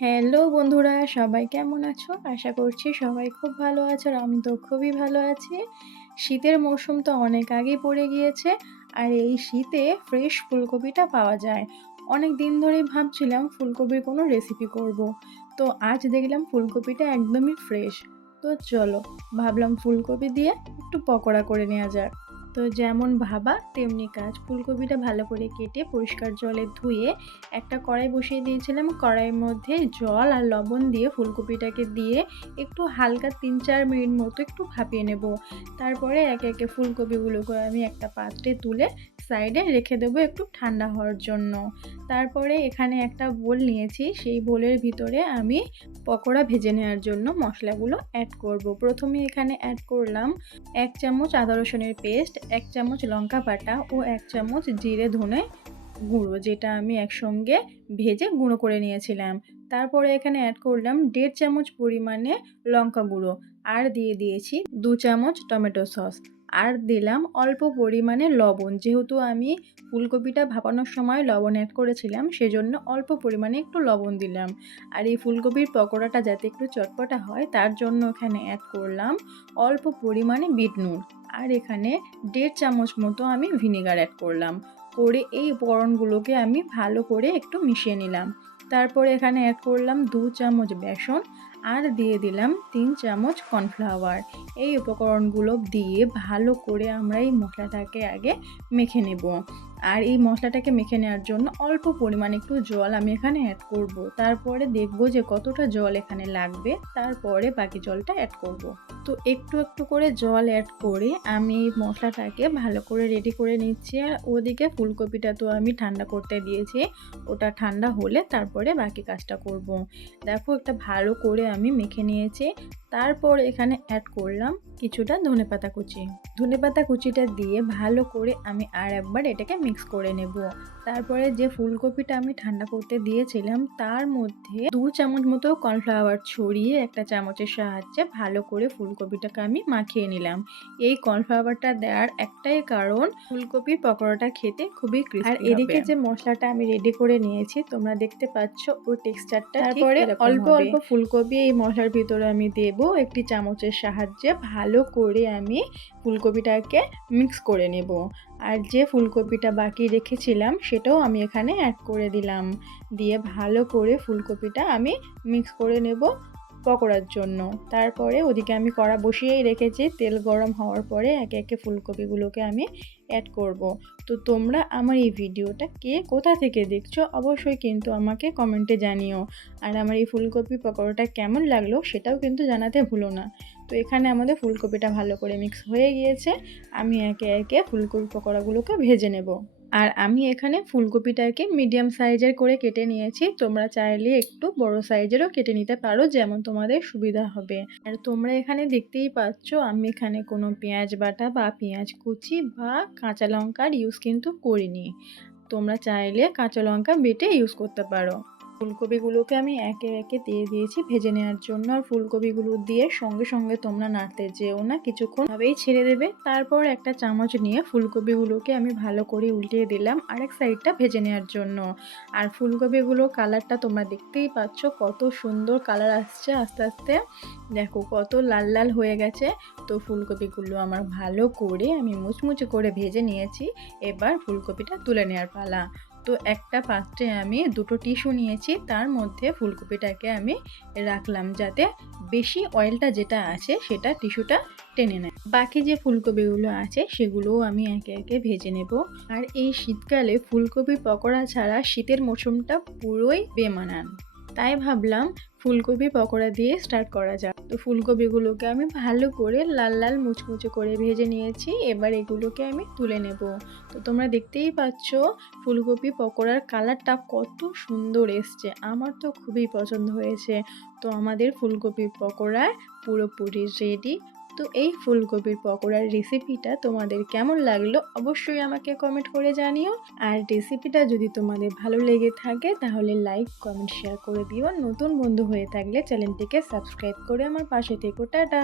Hello বন্ধুরা, সবাই কেমন আছো? আশা করছি সবাই খুব ভালো আছো আর আমি তো খুবই ভালো আছি। শীতের মরশুম তো অনেক আগেই পড়ে গিয়েছে আর এই শীতে ফ্রেশ ফুলকপিটা পাওয়া যায়। অনেক দিন ধরেই ভাবছিলাম ফুলকপির কোনো রেসিপি করব। তো আজ দেখলাম ফুলকপিটা একদমই ফ্রেশ। তো চলো, ভাবলাম ফুলকপি দিয়ে একটু পকোড়া করে নেওয়া যাক। তো যেমন ভাবা তেমনি কাজ। ফুলকপিটা ভালো করে কেটে পরিষ্কার জলে ধুয়ে একটা কড়াই বসিয়ে দিয়েছিলাম। কড়াইয়ের মধ্যে জল আর লবণ দিয়ে ফুলকপিটাকে দিয়ে একটু হালকা ৩-৪ মিনিট মতো একটু ভাপিয়ে নেব। তারপরে একে একে ফুলকপিগুলোকে আমি একটা পাত্রে তুলে সাইডে রেখে দেবো একটু ঠান্ডা হওয়ার জন্য। তারপরে এখানে একটা বোল নিয়েছি, সেই বোলের ভিতরে আমি পকোড়া ভেজে নেওয়ার জন্য মশলাগুলো অ্যাড করব। প্রথমে এখানে অ্যাড করলাম ১ চামচ আদা রসুনের পেস্ট, ১ চামচ লঙ্কা বাটা ও ১ চামচ জিরে ধনে গুঁড়ো, যেটা আমি একসঙ্গে ভেজে গুঁড়ো করে নিয়েছিলাম। তারপরে এখানে অ্যাড করলাম ১.৫ চামচ পরিমাণে লঙ্কা গুঁড়ো আর দিয়ে দিয়েছি ২ চামচ টমেটো সস। আর দিলাম অল্প পরিমাণে লবণ। যেহেতু আমি ফুলকপিটা ভাপানোর সময় লবণ অ্যাড করেছিলাম, সেজন্য অল্প পরিমাণে একটু লবণ দিলাম। আর এই ফুলকপির পকোড়াটা যাতে একটু চটপটা হয় তার জন্য এখানে অ্যাড করলাম অল্প পরিমাণে বিট নুন। আর এখানে ১.৫ চামচ মতো আমি ভিনেগার অ্যাড করলাম। করে এই উপকরণগুলোকে আমি ভালো করে একটু মিশিয়ে নিলাম। তারপরে এখানে অ্যাড করলাম ২ চামচ বেসন আর দিয়ে দিলাম ৩ চামচ কর্নফ্লাওয়ার। এই উপকরণগুলো দিয়ে ভালো করে আমরা এই মশলাটাকে আগে মেখে নেব। আর এই মশলাটাকে মেখে নেওয়ার জন্য অল্প পরিমাণে একটু জল আমি এখানে অ্যাড করব। তারপরে দেখব যে কতটা জল এখানে লাগবে, তারপরে বাকি জলটা অ্যাড করব। তো একটু একটু করে জল অ্যাড করে আমি এই মশলাটাকে ভালো করে রেডি করে নিচ্ছি। আর ওদিকে ফুলকপিটা তো আমি ঠান্ডা করতে দিয়েছি, ওটা ঠান্ডা হলে তারপরে বাকি কাজটা করব। দেখো একটা ভালো করে আমি মেখে নিয়েছি। তারপর এখানে অ্যাড করলাম কিছুটা ধনেপাতা কুচি। ধনেপাতা কুচিটা দিয়ে ভালো করে আমি আর একবার এটাকে মিক্স করে নেব। তারপরে যে ফুলকপিটা আমি ঠান্ডা করতে দিয়েছিলাম তার মধ্যে ২ চামচ মতো কর্নফ্লাওয়ার ছড়িয়ে একটা চামচের সাহায্যে ভালো করে ফুলকপিটাকে আমি মাখিয়ে নিলাম। এই কর্নফ্লাওয়ারটা দেওয়ার একটাই কারণ, ফুলকপির পকোড়াটা খেতে খুবই ক্রিস্পি হবে। আর এদিকে যে মশলাটা আমি রেডি করে নিয়েছি তোমরা দেখতে পাচ্ছ ওর টেক্সচারটা তারপরে অল্প অল্প ফুলকপি এই মশলার ভিতরে আমি দেব একটি চামচের সাহায্যে ভালো করে আমি ফুলকপিটাকে মিক্স করে নেব। আর যে ফুলকপিটা বাকি রেখেছিলাম সেটাও আমি এখানে অ্যাড করে দিলাম। দিয়ে ভালো করে ফুলকপিটা আমি মিক্স করে নেব পকোড়ার জন্য। তারপরে ওদিকে আমি কড়া বসিয়েই রেখেছি। তেল গরম হওয়ার পরে একে একে ফুলকপিগুলোকে আমি অ্যাড করব। তো তোমরা আমার এই ভিডিওটা কে কোথা থেকে দেখছো অবশ্যই কিন্তু আমাকে কমেন্টে জানিও। আর আমার এই ফুলকপি পকোড়াটা কেমন লাগলো সেটাও কিন্তু জানাতে ভুলো না। তো এখানে আমাদের ফুলকপিটা ভালো করে মিক্স হয়ে গিয়েছে। আমি একে একে ফুলকপি পকোড়াগুলোকে ভেজে নেব। আর আমি এখানে ফুলকপিটাকে মিডিয়াম সাইজের করে কেটে নিয়েছি। তোমরা চাইলে একটু বড় সাইজেরও কেটে নিতে পারো, যেমন তোমাদের সুবিধা হবে। আর তোমরা এখানে দেখতেই পাচ্ছ আমি এখানে কোনো পেঁয়াজ বাটা বা পেঁয়াজ কুচি বা কাঁচা লঙ্কার ইউজ কিন্তু করিনি। তোমরা চাইলে কাঁচা লঙ্কা বেটে ইউজ করতে পারো। ফুলকপিগুলোকে আমি একে একে দিয়ে দিয়েছি ভেজে নেওয়ার জন্য। আর ফুলকপিগুলো দিয়ে সঙ্গে সঙ্গে তোমরা নাড়তে যেও না, কিছুক্ষণ ভাবেই ছেড়ে দেবে। তারপর একটা চামচ নিয়ে ফুলকপিগুলোকে আমি ভালো করে উল্টিয়ে দিলাম আরেক সাইডটা ভেজে নেওয়ার জন্য। আর ফুলকপিগুলো কালারটা তোমরা দেখতেই পাচ্ছ কত সুন্দর কালার আসছে আস্তে আস্তে। দেখো কত লাল লাল হয়ে গেছে। তো ফুলকপিগুলো আমার ভালো করে আমি মুচমুচে করে ভেজে নিয়েছি। এবার ফুলকপিটা তুলে নেওয়ার পালা। তো একটা পাত্রে আমি দুটো টিস্যু নিয়েছি, তার মধ্যে ফুলকপিটাকে আমি রাখলাম যাতে বেশি অয়েলটা যেটা আছে সেটা টিস্যুটা টেনে নেয়। বাকি যে ফুলকপিগুলো আছে সেগুলোও আমি একে একে ভেজে নেব। আর এই শীতকালে ফুলকপি পকোড়া ছাড়া শীতের মৌসুমটা পুরোই বেমানান। তাই ভাবলাম ফুলকপি পকোড়া দিয়ে স্টার্ট করা যাক। তো ফুলকপিগুলোকে আমি ভালো করে লাল লাল মুচমুচে করে ভেজে নিয়েছি। এবার এগুলোকে আমি তুলে নেব। তো তোমরা দেখতেই পাচ্ছ ফুলকপি পকোড়ার কালারটা কত সুন্দর এসছে, আমার তো খুবই পছন্দ হয়েছে। তো আমাদের ফুলকপির পকোড়া পুরোপুরি রেডি। তো এই ফুলকপির পকোড়ার রেসিপিটা তোমাদের কেমন লাগলো অবশ্যই আমাকে কমেন্ট করে জানিও। আর রেসিপিটা যদি তোমাদের ভালো লেগে থাকে তাহলে লাইক কমেন্ট শেয়ার করে দিও। নতুন বন্ধু হয়ে থাকলে চ্যানেলটিকে সাবস্ক্রাইব করে আমার পাশে থেকো। টাটা।